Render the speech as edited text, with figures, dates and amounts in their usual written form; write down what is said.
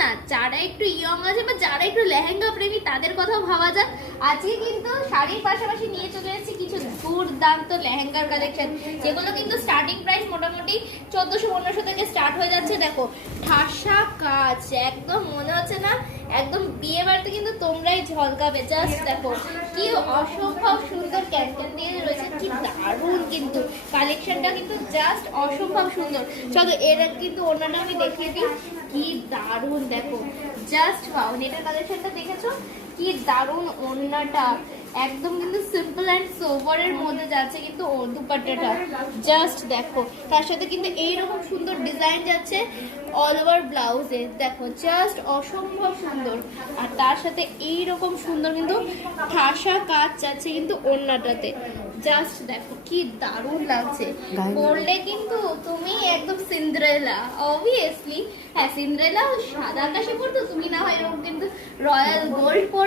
না, যারা একটু ইয়ং আছে বা যারা একটু লেহেঙ্গা প্রেমী তাদের কথাও ভাবা যাক। আজকে কিন্তু শাড়ির পাশাপাশি নিয়ে চলে এসেছি কিছু দুর্দান্ত লেহেঙ্গার কালেকশন, যেগুলো কিন্তু স্টার্টিং প্রাইস মোটামুটি 1400-1500 থেকে স্টার্ট হয়ে যাচ্ছে। দেখো ঠাসা কাজ, একদম মনে হচ্ছে না একদম বিয়ে বাড়িতে কিন্তু তোমরাই ঝলকাবে। জাস্ট দেখো কি অসম্ভব সুন্দর ক্যানক্যান দিয়ে রয়েছে, কি দারুণ কিন্তু কালেকশনটা কিন্তু জাস্ট অসম্ভব সুন্দর। চলো এর কিন্তু ওনাটা আমি দেখিয়ে দিই, কি দারুণ দেখো, জাস্ট ওয়াও। নেটের কালেকশনটা দেখেছো কি দারুণ, ওড়নাটা একদম কিন্তু সিম্পল অ্যান্ড সোভারের মধ্যে যাচ্ছে, কিন্তু দুপাট্টাটা জাস্ট দেখো, তার সাথে কিন্তু এইরকম সুন্দর ডিজাইন যাচ্ছে অল ওভার ব্লাউজে, দেখো জাস্ট অসম্ভব সুন্দর। আর তার সাথে এইরকম সুন্দর কিন্তু ঠাসা কাজ যাচ্ছে কিন্তু ওড়নাটাতে, জাস্ট দেখো কি দারুণ লাগছে। পরলে কিন্তু তুমি একদম সিন্ড্রেলা, অবভিয়াসলি। হ্যাঁ, সিন্ড্রেলা সাদা আকাশে পরতো, তুমি না হয় এরকম কিন্তু রয়্যাল গোল্ড পর